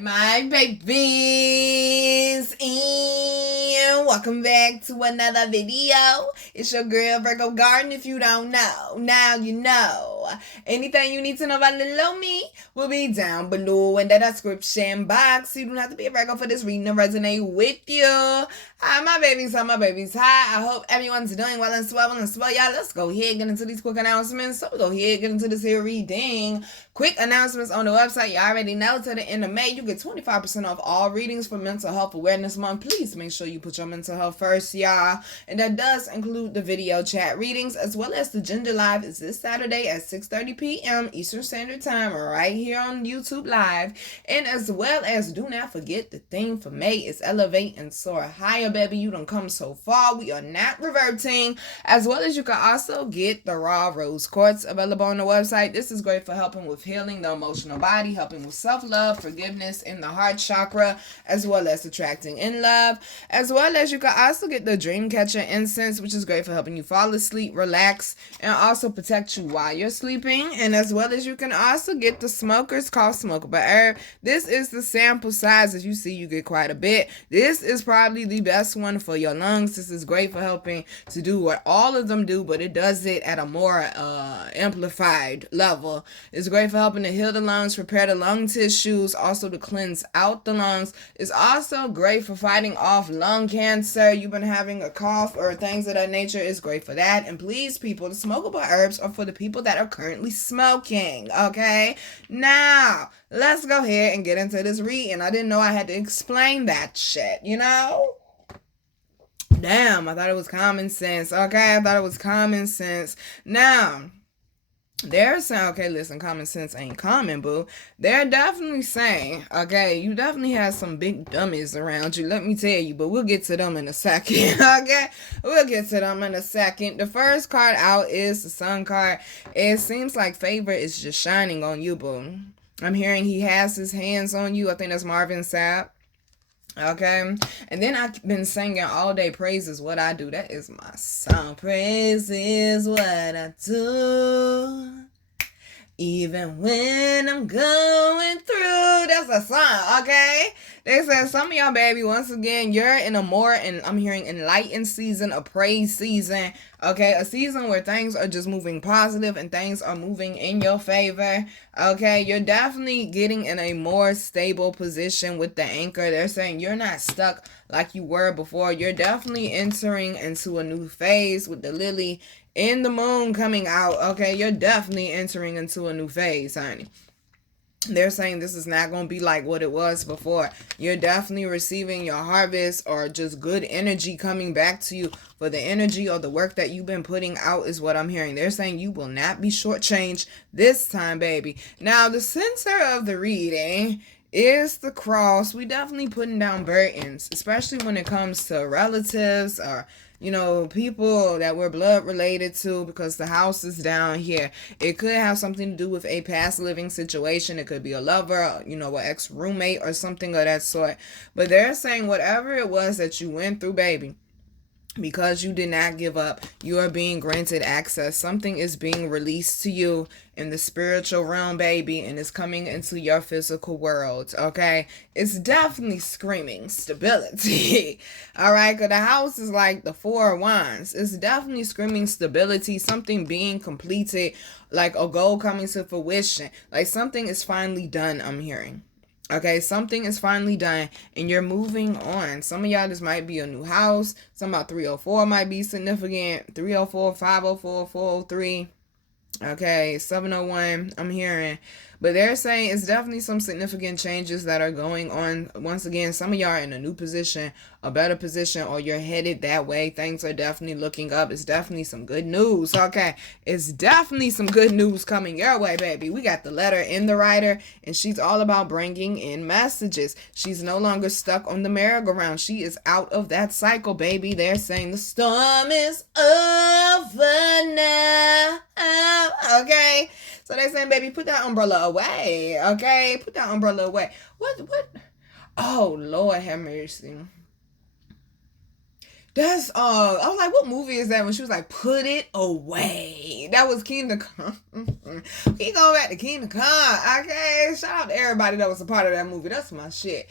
My babies, and welcome back to another video. It's your girl Virgo Garden. If you don't know, now you know. Anything you need to know about little me will be down below in the description box. You don't have to be a Virgo for this reading to resonate with you. Hi my babies, hi my babies, hi. I hope everyone's doing well and swell. Y'all, let's go ahead and get into these quick announcements. So we go ahead and get into this here reading. Quick announcements on the website. You already know, to the end of May, you get 25% off all readings for Mental Health Awareness Month. Please make sure you put your mental health first, y'all. And that does include the video chat readings as well as the Gender Live. Is this Saturday at 6:30 p.m. Eastern Standard Time right here on YouTube Live. And as well as, do not forget, the theme for May is Elevate and Soar Higher, baby. You done come so far. We are not reverting. As well as you can also get the Raw Rose Quartz available on the website. This is great for helping with healing the emotional body, helping with self-love, forgiveness in the heart chakra, as well as attracting in love. As well as you can also get the Dream Catcher incense, which is great for helping you fall asleep, relax, and also protect you while you're sleeping. And as well as you can also get the Smokers called Smokable Herb. This is the sample size. As you see, you get quite a bit. This is probably the best one for your lungs. This is great for helping to do what all of them do, but it does it at a more amplified level. It's great for helping to heal the lungs, repair the lung tissues, also to cleanse out the lungs. It's also great for fighting off lung cancer. You've been having a cough or things of that nature. It's great for that. And please, people, the smokable herbs are for the people that are currently smoking, okay? Now, let's go ahead and get into this reading. I didn't know I had to explain that shit, you know? Damn, I thought it was common sense, okay? I thought it was common sense. Now, they're saying, okay, listen, common sense ain't common, boo. They're definitely saying, okay, you definitely have some big dummies around you, let me tell you, but we'll get to them in a second, okay? We'll get to them in a second. The first card out is the Sun card. It seems like favor is just shining on you, boo. I'm hearing he has his hands on you. I think that's Marvin Sapp. Okay, and then I've been singing all day, praise is what I do. That is my song. Praise is what I do, even when I'm going through. That's a song, okay? They said some of y'all, baby, once again, you're in a more, and I'm hearing enlightened season, a praise season, okay? A season where things are just moving positive and things are moving in your favor, okay? You're definitely getting in a more stable position with the anchor. They're saying you're not stuck like you were before. You're definitely entering into a new phase with the lily and the moon coming out, okay? You're definitely entering into a new phase, honey. They're saying this is not going to be like what it was before. You're definitely receiving your harvest or just good energy coming back to you for the energy or the work that you've been putting out is what I'm hearing. They're saying you will not be shortchanged this time, baby. Now, the center of the reading is the cross. We definitely putting down burdens, especially when it comes to relatives or, you know, people that we're blood related to, because the house is down here. It could have something to do with a past living situation. It could be a lover, you know, an ex-roommate or something of that sort. But they're saying whatever it was that you went through, baby, because you did not give up, you are being granted access. Something is being released to you in the spiritual realm, baby, and it's coming into your physical world, okay? It's definitely screaming stability, all right? Because the house is like the Four of Wands. It's definitely screaming stability, something being completed, like a goal coming to fruition. Like something is finally done, I'm hearing. Okay, something is finally done and you're moving on. Some of y'all, this might be a new house. Some about 304 might be significant. 304, 504, 403. Okay, 701, I'm hearing. But they're saying it's definitely some significant changes that are going on. Once again, some of y'all are in a new position, a better position, or you're headed that way. Things are definitely looking up. It's definitely some good news, okay? It's definitely some good news coming your way, baby. We got the letter in the writer, and she's all about bringing in messages. She's no longer stuck on the merry-go-round. She is out of that cycle, baby. They're saying the storm is over now, okay? So they saying, baby, put that umbrella away, okay? Put that umbrella away. What? Oh, Lord have mercy. That's I was like, what movie is that? When she was like, put it away. That was Kingdom Come. We going back to Kingdom Come. Okay, shout out to everybody that was a part of that movie. That's my shit.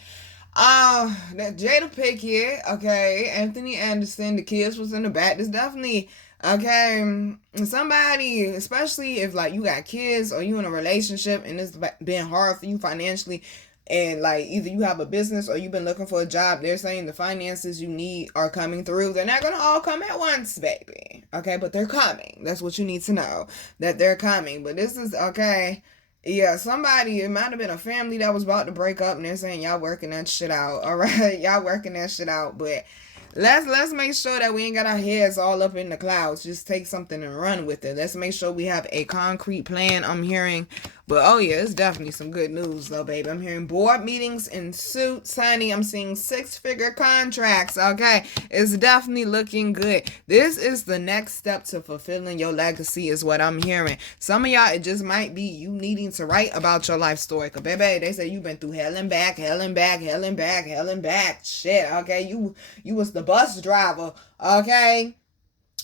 That Jada Pinkett, okay, Anthony Anderson, the kids was in the back. There's definitely okay. Somebody, especially if like you got kids or you in a relationship and it's been hard for you financially, and like either you have a business or you've been looking for a job, they're saying the finances you need are coming through. They're not gonna all come at once, baby. Okay, but they're coming. That's what you need to know, that they're coming. But this is okay. Yeah, somebody, it might have been a family that was about to break up and they're saying y'all working that shit out. All right, y'all working that shit out. But let's make sure that we ain't got our heads all up in the clouds. Just take something and run with it. Let's make sure we have a concrete plan. I'm hearing, but oh yeah, it's definitely some good news though, baby. I'm hearing board meetings in suits, honey. I'm seeing 6-figure contracts. Okay, it's definitely looking good. This is the next step to fulfilling your legacy, is what I'm hearing. Some of y'all, it just might be you needing to write about your life story. Cause baby, they say you've been through hell and back, hell and back, hell and back, hell and back. Shit. Okay, you was the bus driver. Okay,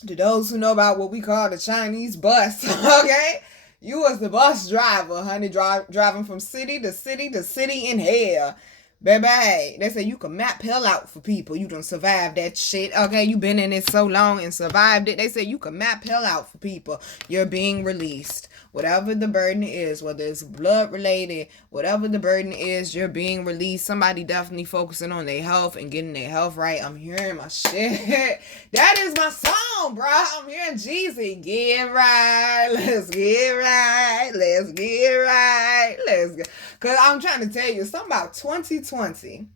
to those who know about what we call the Chinese bus. Okay. You was the bus driver, honey, driving from city to city to city in hell. Baby, they say you can map hell out for people. You done survived that shit. Okay, you been in it so long and survived it. They say you can map hell out for people. You're being released. Whatever the burden is, whether it's blood related, whatever the burden is, you're being released. Somebody definitely focusing on their health and getting their health right. I'm hearing my shit. That is my song, bro. I'm hearing Jeezy. Get right. Let's get right. Let's get right. Let's go. Because I'm trying to tell you something about 2020.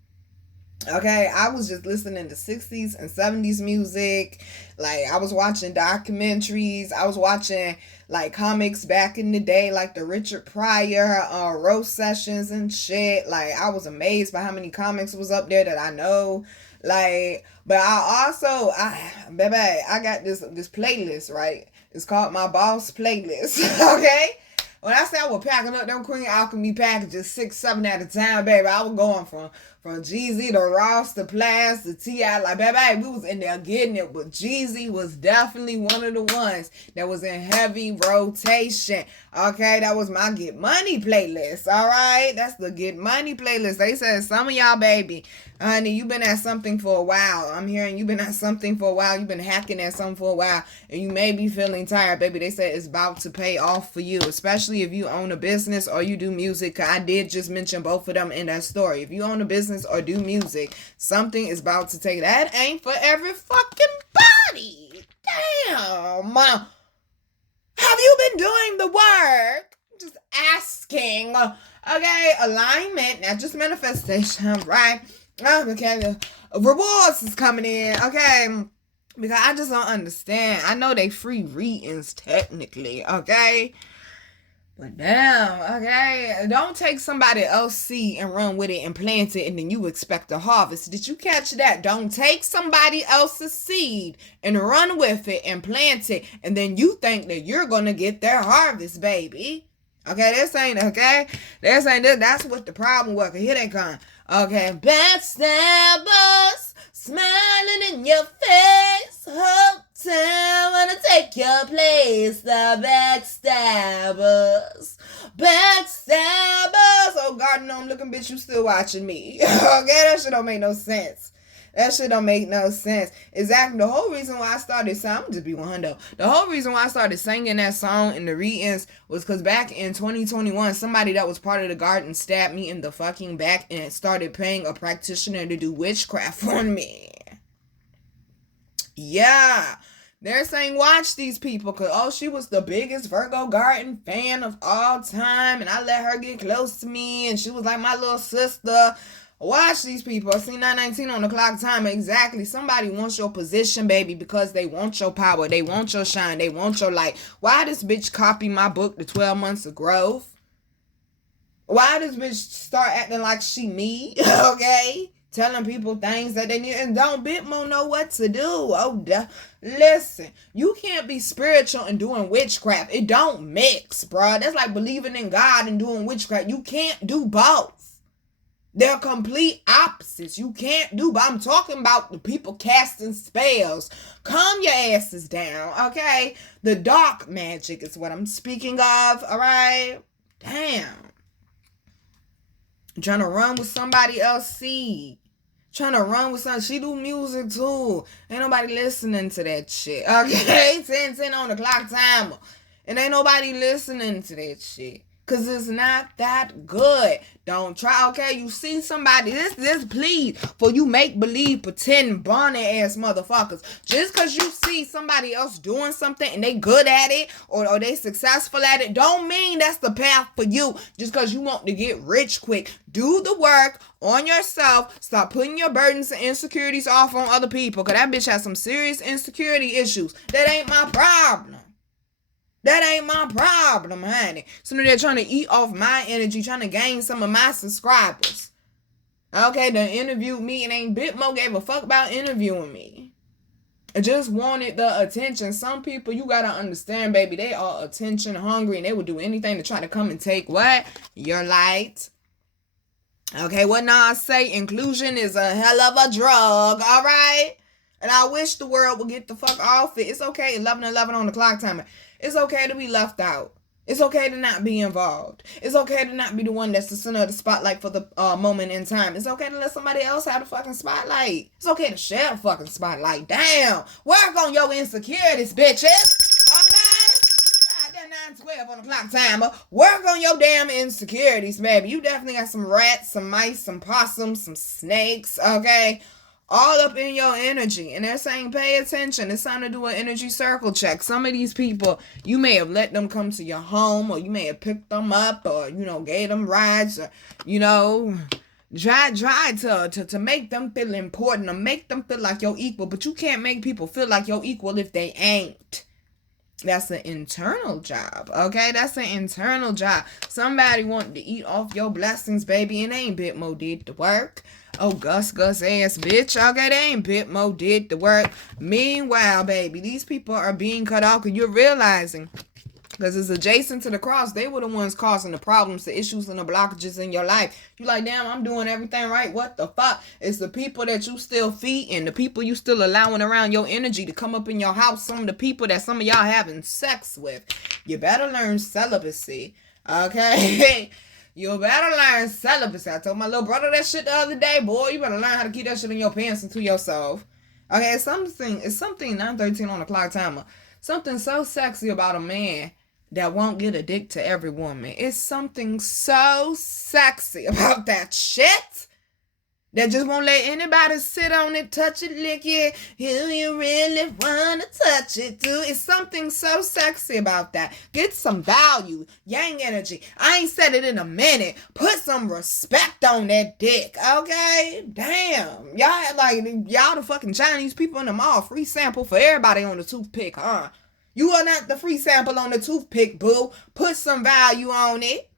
Okay, I was just listening to 60s and 70s music. Like, I was watching documentaries. I was watching, like, comics back in the day, like the Richard Pryor roast sessions and shit. Like, I was amazed by how many comics was up there that I know. Like, but baby, I got this playlist, right? It's called My Boss Playlist, okay? When I say I was packing up them Queen Alchemy packages 6, 7 at a time, baby, I was going from Jeezy to Ross to Plas to T.I. Like, baby, we was in there getting it. But Jeezy was definitely one of the ones that was in heavy rotation. Okay, that was my Get Money playlist. All right, that's the Get Money playlist. They said some of y'all, baby, honey, you been at something for a while. I'm hearing you been at something for a while. You been hacking at something for a while. And you may be feeling tired, baby. They said it's about to pay off for you. Especially if you own a business or you do music. I did just mention both of them in that story. If you own a business or do music, something is about to take. That ain't for every fucking body. Damn. Have you been doing the work? Just asking. Okay, alignment, not just manifestation, right? Okay, the rewards is coming in, okay? Because I just don't understand. I know they free readings technically, okay? But damn, okay? Don't take somebody else's seed and run with it and plant it and then you expect a harvest. Did you catch that? Don't take somebody else's seed and run with it and plant it and then you think that you're going to get their harvest, baby. Okay, this ain't, okay? This ain't, that's what the problem was. Here they come. Okay, backstabbers smiling in your face. Hotel wanna take your place. The backstabbers. Backstabbers. Oh, garden gnome looking bitch, you still watching me. Okay, that shit don't make no sense. That shit don't make no sense. Exactly. The whole reason why I started singing, I'm gonna just be 100. The whole reason why I started singing that song in the readings was because back in 2021, somebody that was part of the garden stabbed me in the fucking back and started paying a practitioner to do witchcraft on me. Yeah. They're saying, watch these people, because, oh, she was the biggest Virgo Garden fan of all time, and I let her get close to me, and she was like my little sister. Watch these people. I see 9:19 on the clock time. Exactly. Somebody wants your position, baby, because they want your power. They want your shine. They want your light. Why this bitch copy my book, The 12 Months of Growth? Why this bitch start acting like she me? Okay? Telling people things that they need and don't Bitmo know what to do. Oh, listen, you can't be spiritual and doing witchcraft. It don't mix, bro. That's like believing in God and doing witchcraft. You can't do both. They're complete opposites. You can't do, but I'm talking about the people casting spells. Calm your asses down, okay? The dark magic is what I'm speaking of, all right? Damn. I'm trying to run with somebody else's seed. Trying to run with something. She do music too. Ain't nobody listening to that shit, okay? 10 on the clock timer. And ain't nobody listening to that shit. Because it's not that good. Don't try, okay? You see somebody, this please, for you make-believe, pretend, Barney ass motherfuckers. Just because you see somebody else doing something and they good at it or they successful at it, don't mean that's the path for you just because you want to get rich quick. Do the work on yourself. Stop putting your burdens and insecurities off on other people, because that bitch has some serious insecurity issues. That ain't my problem. That ain't my problem, honey. So they're trying to eat off my energy, trying to gain some of my subscribers. Okay, they interviewed me and ain't bit more gave a fuck about interviewing me. I just wanted the attention. Some people, you gotta understand, baby, they are attention hungry and they will do anything to try to come and take what? Your light. Okay, what now I say? Inclusion is a hell of a drug, all right? And I wish the world would get the fuck off it. It's okay, 11:11 on the clock timer. It's okay to be left out. It's okay to not be involved. It's okay to not be the one that's the center of the spotlight for the moment in time. It's okay to let somebody else have the fucking spotlight. It's okay to share the fucking spotlight. Damn. Work on your insecurities, bitches. Okay? God, 9:12 on the clock timer. Work on your damn insecurities, baby. You definitely got some rats, some mice, some possums, some snakes, okay? All up in your energy. And they're saying pay attention. It's time to do an energy circle check. Some of these people, you may have let them come to your home, or you may have picked them up, or, gave them rides, or, try to make them feel important, or make them feel like you're equal. But you can't make people feel like you're equal if they ain't. That's an internal job, okay? That's an internal job. Somebody wanted to eat off your blessings, baby, and they ain't bit more did the work. Oh, Gus ass bitch. Okay, they ain't bit more did the work. Meanwhile, baby, these people are being cut off because you're realizing, because it's adjacent to the cross, they were the ones causing the problems, the issues, and the blockages in your life. You're like, damn, I'm doing everything right. What the fuck? It's the people that you still feeding, the people you still allowing around your energy to come up in your house, some of the people that some of y'all having sex with. You better learn celibacy, okay? You better learn celibacy. I told my little brother that shit the other day. Boy, you better learn how to keep that shit in your pants and to yourself. Okay, it's something 9:13 on the clock timer. Something so sexy about a man that won't get a dick to every woman. It's something so sexy about that shit that just won't let anybody sit on it, touch it, lick it. Who you really want to touch it to? It's something so sexy about that. Get some value. Yang energy. I ain't said it in a minute. Put some respect on that dick, okay? Damn. Y'all the fucking Chinese people in the mall. Free sample for everybody on the toothpick, huh? You are not the free sample on the toothpick, boo. Put some value on it.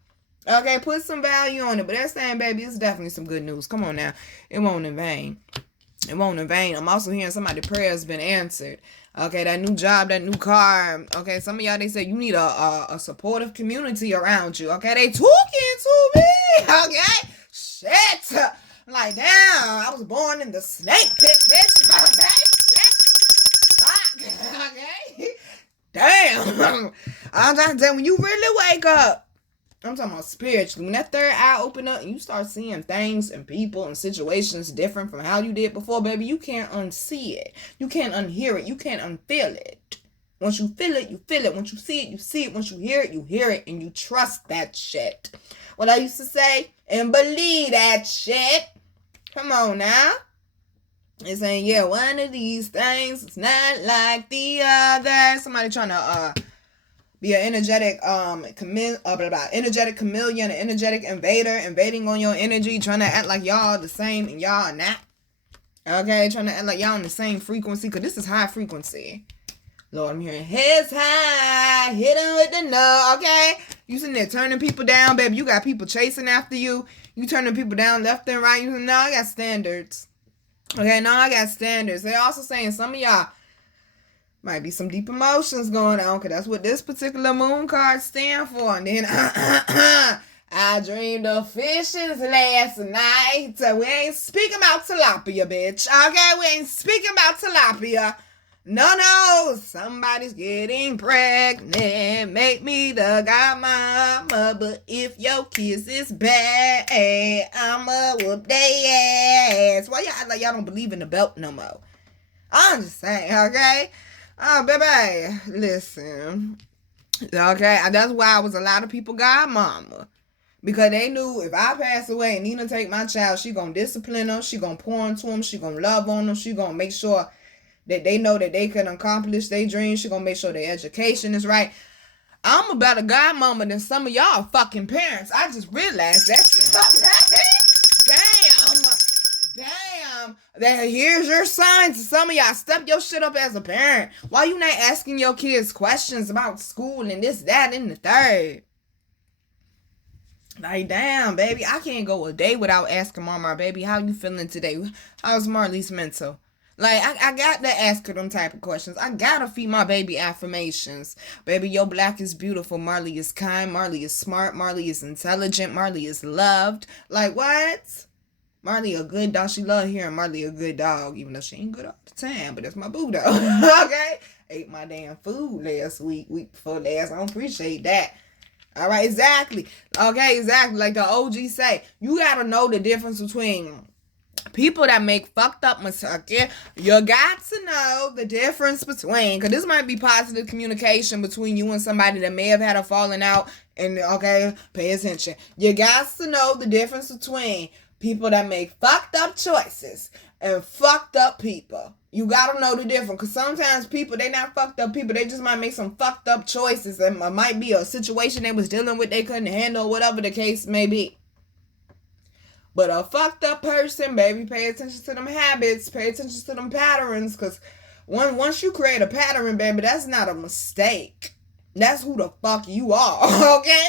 Okay, put some value on it. But that's saying, baby, it's definitely some good news. Come on now. It won't in vain. It won't in vain. I'm also hearing somebody's prayers been answered. Okay, that new job, that new car. Okay, some of y'all, they say you need a supportive community around you. Okay, they talking to me. Okay, shit. I'm like, damn, I was born in the snake pit, bitch. Okay, shit. Fuck. Okay. Damn. I'm trying to tell you, when you really wake up, I'm talking about spiritually. When that third eye open up and you start seeing things and people and situations different from how you did before, baby, you can't unsee it. You can't unhear it. You can't unfeel it. Once you feel it, you feel it. Once you see it, you see it. Once you hear it, and you trust that shit. What I used to say, and believe that shit. Come on now. It's saying, yeah, one of these things is not like the other. Somebody trying to be an energetic energetic chameleon, an energetic invader, invading on your energy, trying to act like y'all the same and y'all are not. Okay, trying to act like y'all on the same frequency, because this is high frequency. Lord, I'm hearing heads high, hit them with the no, okay? You sitting there turning people down, baby. You got people chasing after you. You turning people down left and right. You say, no, I got standards. Okay, no, I got standards. They're also saying some of y'all might be some deep emotions going on, because that's what this particular moon card stand for. And then I dreamed of fishes last night. We ain't speaking about tilapia, bitch. Okay, we ain't speaking about tilapia. No, somebody's getting pregnant. Make me the godmama. But if your kiss is bad, I'ma whoop they ass. Why y'all act like y'all don't believe in the belt no more? I'm just saying, okay? Oh, baby, listen. Okay, that's why I was a lot of people godmama. Because they knew if I pass away and Nina take my child, she gonna discipline them, she gonna pour into them, she gonna love on them, she gonna make sure that they know that they can accomplish their dreams. She gonna make sure their education is right. I'm a better godmama than some of y'all fucking parents. I just realized that. Damn. Here's your sign to some of y'all. Step your shit up as a parent. Why you not asking your kids questions about school and this, that, and the third? Like, damn, baby. I can't go a day without asking mama, baby, how you feeling today? How's Marley's mental? Like, I got to ask her them type of questions. I gotta feed my baby affirmations. Baby, your black is beautiful. Marley is kind. Marley is smart. Marley is intelligent. Marley is loved. Like, what? Marley a good dog. She love hearing Marley a good dog, even though she ain't good all the time. But that's my boo, though. Okay? Ate my damn food last week before last. I don't appreciate that. All right, exactly. Okay, exactly. Like the OG say, you gotta know the difference between people that make fucked up mistakes. You got to know the difference between, because this might be positive communication between you and somebody that may have had a falling out. And okay, pay attention. You got to know the difference between people that make fucked up choices and fucked up people. You gotta know the difference, because sometimes people, they not fucked up people. They just might make some fucked up choices. And it might be a situation they was dealing with they couldn't handle, whatever the case may be. But a fucked up person, baby, pay attention to them habits, pay attention to them patterns, because once you create a pattern, baby, that's not a mistake. That's who the fuck you are, okay?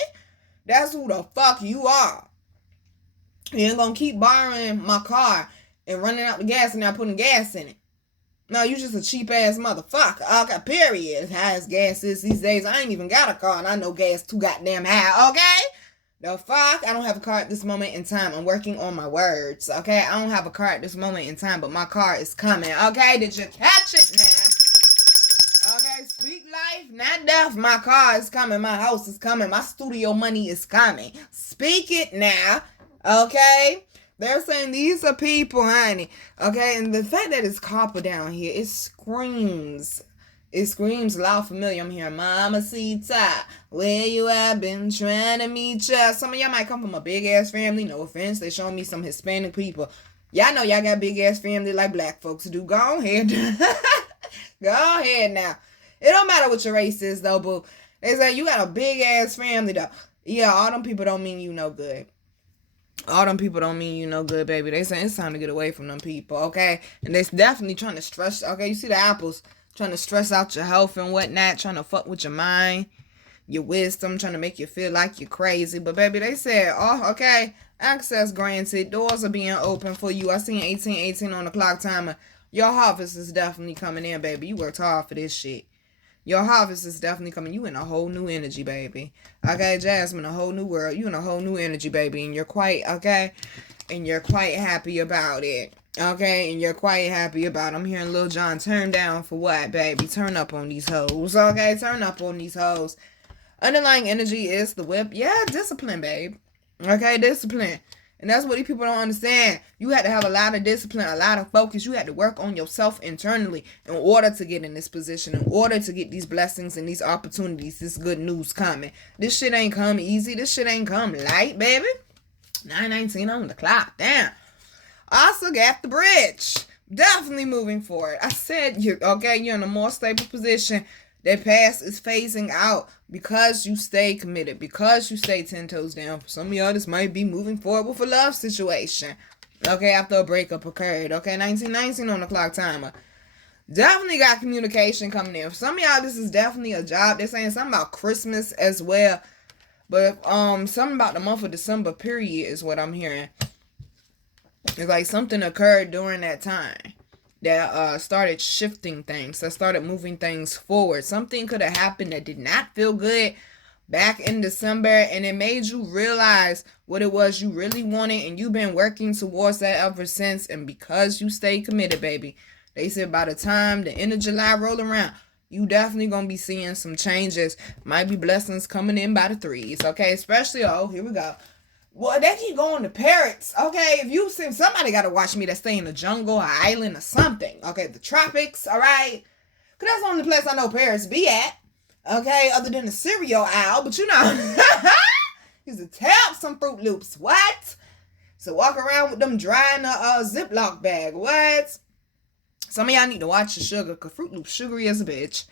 That's who the fuck you are. You ain't gonna keep borrowing my car and running out the gas and not putting gas in it. No, you just a cheap ass motherfucker. Okay, period. As high as gas is these days, I ain't even got a car and I know gas too goddamn high, okay? The fuck? I don't have a car at this moment in time. I'm working on my words, okay? I don't have a car at this moment in time, but my car is coming, okay? Did you catch it now? Okay, speak life, not death. My car is coming. My house is coming. My studio money is coming. Speak it now, okay? They're saying these are people, honey, okay? And the fact that it's copper down here, it screams loud familiar. I'm hearing Mamacita, where you at? Been trying to meet ya. Some of y'all might come from a big ass family. No offense. They showing me some Hispanic people. Y'all know y'all got big ass family like black folks do. Go ahead. Go ahead now. It don't matter what your race is though, boo. They say you got a big ass family though. Yeah, all them people don't mean you no good. All them people don't mean you no good, baby. They say it's time to get away from them people, okay? And they're definitely trying to stress. Okay, you see the apples. Trying to stress out your health and whatnot, trying to fuck with your mind, your wisdom, trying to make you feel like you're crazy. But baby, they said, oh, okay, access granted, doors are being open for you. I seen 1818 on the clock timer. Your harvest is definitely coming in, baby. You worked hard for this shit. Your harvest is definitely coming. You in a whole new energy, baby. Okay, Jasmine, a whole new world. You in a whole new energy, baby. And you're quite, okay? And you're quite happy about it. Okay, and you're quite happy about it. I'm hearing Lil Jon turn down for what, baby? Turn up on these hoes. Okay, turn up on these hoes. Underlying energy is the whip. Yeah, discipline, babe. Okay, discipline. And that's what these people don't understand. You had to have a lot of discipline, a lot of focus. You had to work on yourself internally in order to get in this position, in order to get these blessings and these opportunities, this good news coming. This shit ain't come easy. This shit ain't come light, baby. 9:19 on the clock. Damn. Also got the bridge. Definitely moving forward. I said, you're in a more stable position. That past is phasing out because you stay committed, because you stay 10 toes down. For some of y'all, this might be moving forward with a love situation. Okay, after a breakup occurred. Okay, 1919 on the clock timer. Definitely got communication coming in. For some of y'all, this is definitely a job. They're saying something about Christmas as well. But something about the month of December period is what I'm hearing. It's like something occurred during that time that started shifting things, that started moving things forward. Something could have happened that did not feel good, back in December, and it made you realize what it was you really wanted, and you've been working towards that ever since. And because you stay committed, baby, they said by the time the end of July roll around, you definitely gonna be seeing some changes. Might be blessings coming in by the threes, okay? Especially, here we go. Well, they keep going to parrots, okay? If you see, somebody got to watch me that stay in the jungle or island or something, okay? The tropics, all right? Because that's the only place I know parrots be at, okay? Other than the cereal owl, but you know, used to tear up some Fruit Loops, what? So walk around with them dry in a Ziploc bag, what? Some of y'all need to watch the sugar, because Fruit Loops sugary as a bitch,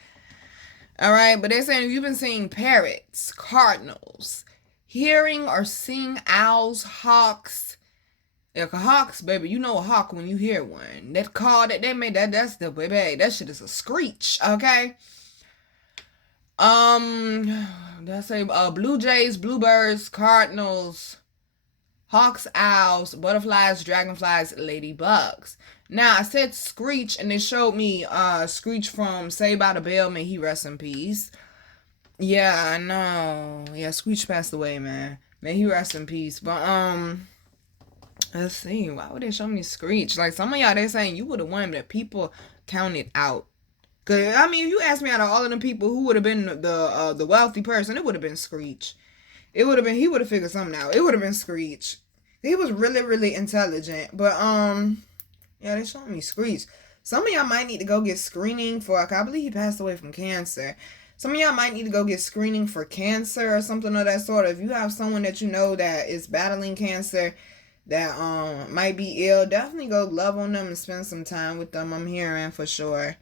all right? But they're saying if you've been seeing parrots, cardinals, hearing or seeing owls, hawks. Yeah, hawks, baby, you know a hawk when you hear one. That call that they made, that's the baby. That shit is a screech, okay? Let's say blue jays, bluebirds, cardinals, hawks, owls, butterflies, dragonflies, ladybugs. Now I said screech, and they showed me Screech from Saved by the Bell. May he rest in peace. Yeah, I know. Yeah, Screech passed away, man. May he rest in peace. But let's see. Why would they show me Screech? Like, some of y'all, they saying you would have won, but people counted out. Cause I mean, if you ask me, out of all of them people, who would have been the wealthy person, it would have been Screech. It would have been, he would have figured something out. It would have been Screech. He was really, really intelligent. But yeah, they showed me Screech. Some of y'all might need to go get screening for. I believe he passed away from cancer. Some of y'all might need to go get screening for cancer or something of that sort. If you have someone that you know that is battling cancer, that might be ill, definitely go love on them and spend some time with them. I'm hearing for sure.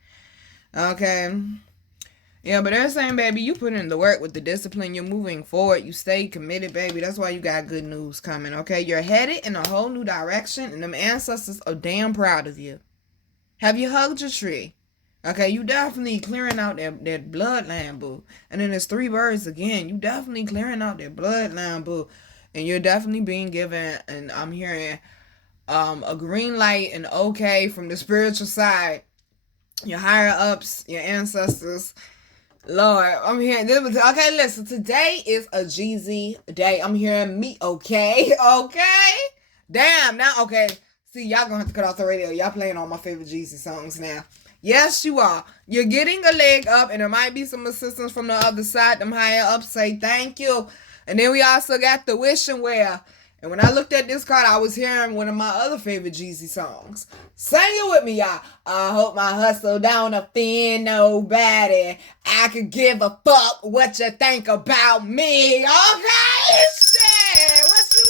Okay. Yeah, but they're saying, baby, you put in the work with the discipline. You're moving forward. You stay committed, baby. That's why you got good news coming, okay? You're headed in a whole new direction, and them ancestors are damn proud of you. Have you hugged your tree? Okay, you definitely clearing out that bloodline, boo. And then there's 3 birds again. You definitely clearing out that bloodline, boo. And you're definitely being given, and I'm hearing a green light and okay from the spiritual side. Your higher ups, your ancestors. Lord, I'm hearing this. Okay, listen, today is a Jeezy day. I'm hearing me, okay? Okay? Damn, now, okay. See, y'all gonna have to cut off the radio. Y'all playing all my favorite Jeezy songs now. Yes, you are. You're getting a leg up, and there might be some assistance from the other side. Them higher ups say thank you. And then we also got the wishing well. And when I looked at this card, I was hearing one of my other favorite Jeezy songs. Sing it with me, y'all. I hope my hustle don't offend nobody. I could give a fuck what you think about me. Okay? Shit. What you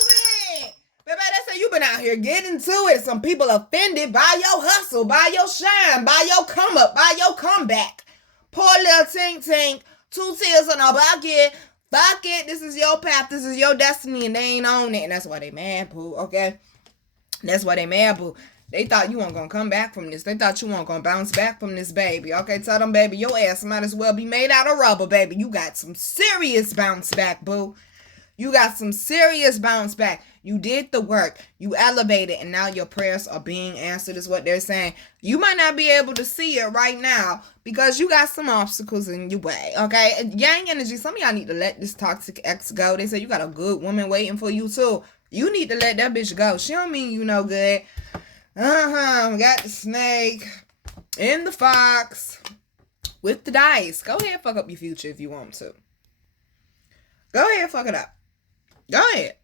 mean? Baby, they say you been out here getting to it. Some people offended by your hustle, by your shine, by your come up, by your comeback. Poor little tink tink. 2 tears in a bucket. Fuck it. This is your path. This is your destiny, and they ain't on it. And that's why they mad, boo. Okay? That's why they mad, boo. They thought you weren't gonna come back from this. They thought you weren't gonna bounce back from this, baby. Okay? Tell them, baby, your ass might as well be made out of rubber, baby. You got some serious bounce back, boo. You got some serious bounce back. You did the work. You elevated, and now your prayers are being answered, is what they're saying. You might not be able to see it right now because you got some obstacles in your way, okay? Yang energy, some of y'all need to let this toxic ex go. They say you got a good woman waiting for you, too. You need to let that bitch go. She don't mean you no good. We got the snake and the fox with the dice. Go ahead, fuck up your future if you want to. Go ahead, fuck it up. Go ahead.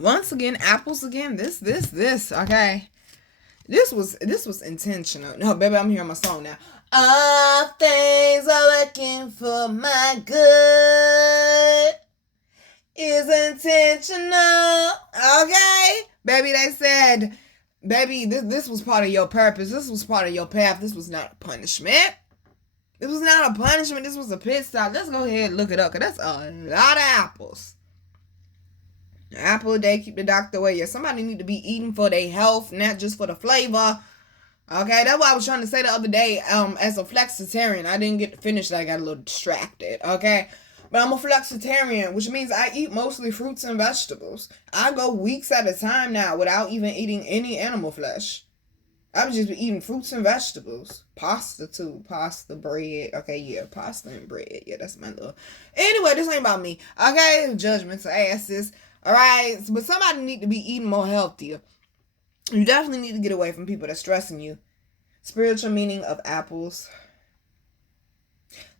Once again, apples again. This, okay? This was intentional. No, baby, I'm hearing my song now. All things are working for my good. Is intentional. Okay? Baby, they said, baby, this was part of your purpose. This was part of your path. This was not a punishment. This was not a punishment. This was a pit stop. Let's go ahead and look it up, because that's a lot of apples. Apple a day, keep the doctor away. Yeah, somebody need to be eating for their health, not just for the flavor. Okay, that's what I was trying to say the other day. As a flexitarian, I didn't get to finish that. I got a little distracted. Okay, but I'm a flexitarian, which means I eat mostly fruits and vegetables. I go weeks at a time now without even eating any animal flesh. I would just be eating fruits and vegetables. Pasta too. Pasta, bread. Okay, yeah, pasta and bread. Yeah, that's my little. Anyway, this ain't about me. Okay, judgments or asses. Alright, but somebody need to be eating more healthier. You definitely need to get away from people that's stressing you. Spiritual meaning of apples.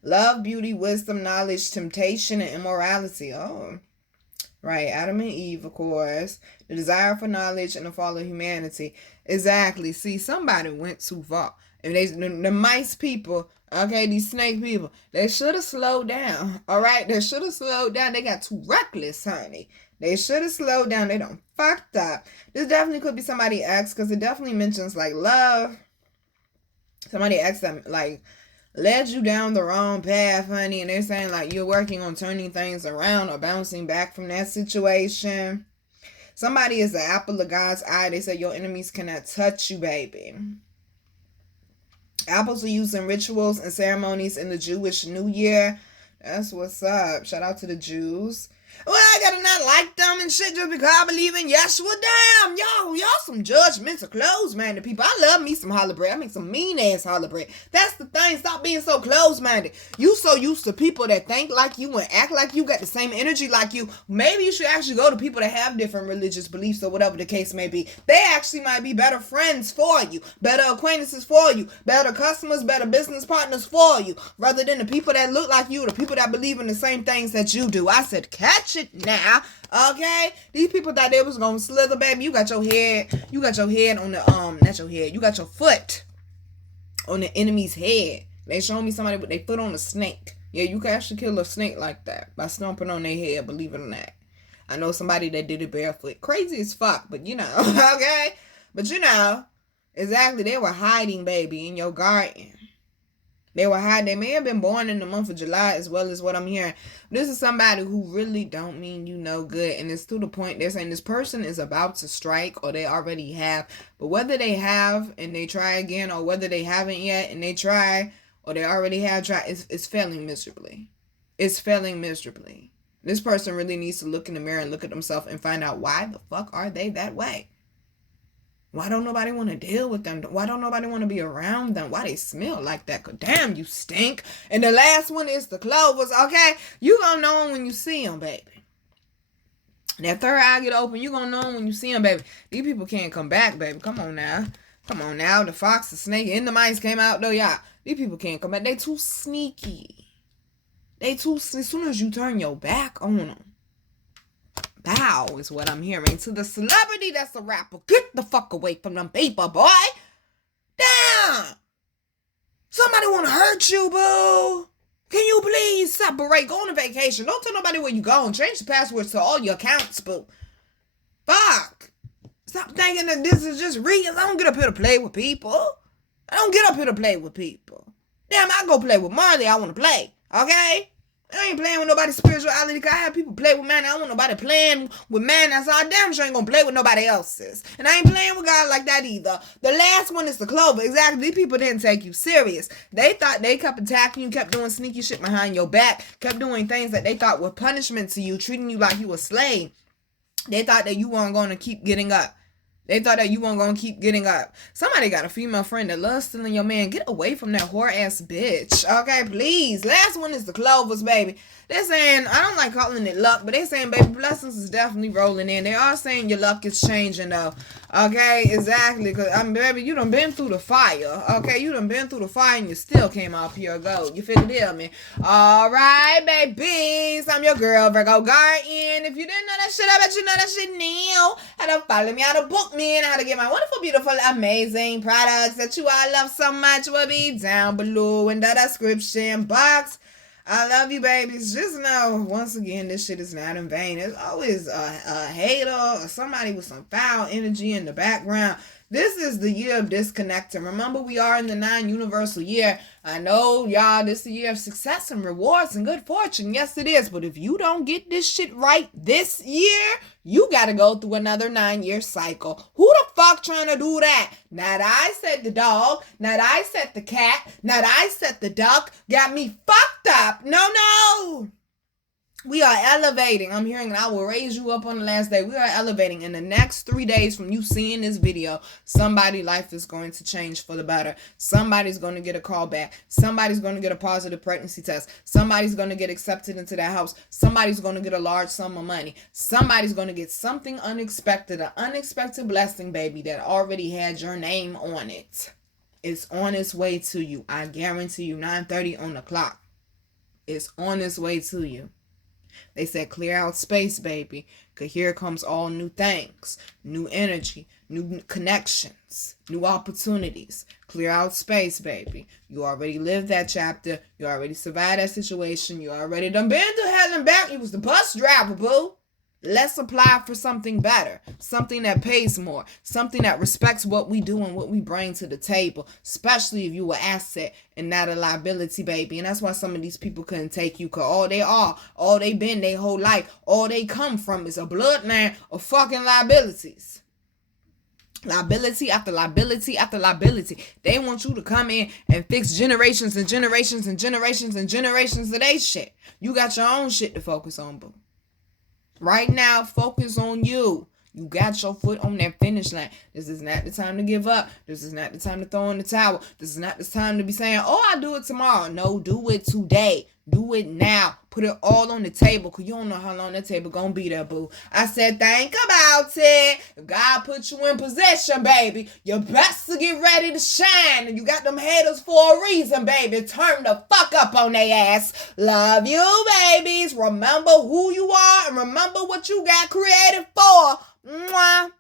Love, beauty, wisdom, knowledge, temptation, and immorality. Oh. Right, Adam and Eve, of course. The desire for knowledge and the fall of humanity. Exactly. See, somebody went too far. And the mice people, okay, these snake people, they should have slowed down. All right, they should have slowed down. They got too reckless, honey. They should have slowed down. They don't fucked up. This definitely could be somebody ex, because it definitely mentions like love. Somebody ex them like led you down the wrong path, honey, and they're saying like you're working on turning things around or bouncing back from that situation. Somebody is the apple of God's eye. They say your enemies cannot touch you, baby. Apples are used in rituals and ceremonies in the Jewish New Year. That's what's up. Shout out to the Jews. Well, I gotta not like them and shit just because I believe in Yeshua. Damn, y'all some judgmental closed-minded people. I love me some challah bread. I make some mean-ass challah bread. That's the thing. Stop being so closed-minded. You so used to people that think like you and act like you, got the same energy like you. Maybe you should actually go to people that have different religious beliefs or whatever the case may be. They actually might be better friends for you, better acquaintances for you, better customers, better business partners for you, rather than the people that look like you, the people that believe in the same things that you do. I said, catch it now, okay? These people thought they was gonna slither, baby. You got your head on the not your head. You got your foot on the enemy's head. They showed me somebody with their foot on a snake. Yeah, you can actually kill a snake like that by stomping on their head. Believe it or not, I know somebody that did it barefoot. Crazy as fuck, but you know, okay. But you know, exactly. They were hiding, baby, in your garden. They were hiding. They may have been born in the month of July as well as what I'm hearing. This is somebody who really don't mean you no good. And it's to the point they're saying this person is about to strike or they already have. But whether they have and they try again or whether they haven't yet and they try or they already have tried, it's failing miserably. It's failing miserably. This person really needs to look in the mirror and look at themselves and find out why the fuck are they that way? Why don't nobody want to deal with them? Why don't nobody want to be around them? Why they smell like that? Cause damn, you stink. And the last one is the clovers, okay? You gonna know them when you see them, baby. That third eye get open, you gonna know them when you see them, baby. These people can't come back, baby. Come on now. Come on now. The fox, the snake, and the mice came out, though, y'all. These people can't come back. They too sneaky. As soon as you turn your back on them. Bow is what I'm hearing. To the celebrity that's a rapper. Get the fuck away from them people, boy. Damn. Somebody want to hurt you, boo. Can you please separate? Go on a vacation. Don't tell nobody where you going. Change the passwords to all your accounts, boo. Fuck. Stop thinking that this is just real. I don't get up here to play with people. Damn, I go play with Marley. I want to play. Okay? I ain't playing with nobody's spirituality. Cause I have people play with mine. I don't want nobody playing with mine. That's all. Damn sure ain't gonna play with nobody else's. And I ain't playing with God like that either. The last one is the clover. Exactly. These people didn't take you serious. They thought they kept attacking you, kept doing sneaky shit behind your back, kept doing things that they thought were punishment to you, treating you like you a slave. They thought that you weren't going to keep getting up. Somebody got a female friend that loves stealing your man. Get away from that whore ass bitch. Okay, please. Last one is the clovers, baby. They're saying, I don't like calling it luck, but they're saying, baby, blessings is definitely rolling in. They are saying your luck is changing, though. Okay, exactly. Because, baby, you done been through the fire. Okay, you done been through the fire and you still came out pure gold. You feel the deal, man? All right, babies. I'm your girl, Virgo Garden. If you didn't know that shit, I bet you know that shit now. How to follow me, how to book me, and how to get my wonderful, beautiful, amazing products that you all love so much will be down below in the description box. I love you, babies. Just know, once again, this shit is not in vain. There's always a hater or somebody with some foul energy in the background. This is the year of disconnecting. Remember, we are in the 9 universal year. I know, y'all, this is the year of success and rewards and good fortune. Yes, it is. But if you don't get this shit right this year, you got to go through another 9-year cycle. Who the fuck trying to do that? Not I said the dog. Not I said the cat. Not I said the duck. Got me fucked up. No. We are elevating. I'm hearing, and I will raise you up on the last day. We are elevating. In the next 3 days from you seeing this video, somebody's life is going to change for the better. Somebody's going to get a call back. Somebody's going to get a positive pregnancy test. Somebody's going to get accepted into that house. Somebody's going to get a large sum of money. Somebody's going to get something unexpected, an unexpected blessing, baby, that already had your name on it. It's on its way to you. I guarantee you, 9:30 on the clock. It's on its way to you. They said clear out space, baby, because here comes all new things, new energy, new connections, new opportunities. Clear out space, baby. You already lived that chapter. You already survived that situation. You already done been to hell and back. You was the bus driver, boo. Let's apply for something better, something that pays more, something that respects what we do and what we bring to the table, especially if you an asset and not a liability, baby. And that's why some of these people couldn't take you, because all they been their whole life, all they come from is a bloodline of fucking liabilities. Liability after liability after liability. They want you to come in and fix generations and generations and generations and generations of their shit. You got your own shit to focus on, boo. Right now, focus on you. You got your foot on that finish line. This is not the time to give up. This is not the time to throw in the towel. This is not the time to be saying, oh, I'll do it tomorrow. No, do it today. Do it now. Put it all on the table, because you don't know how long that table gonna be there, boo. I said, think about it. If God put you in position, baby, you best to get ready to shine. And you got them haters for a reason, baby. Turn the fuck up on their ass. Love you, babies. Remember who you are and remember what you got created for. Mwah.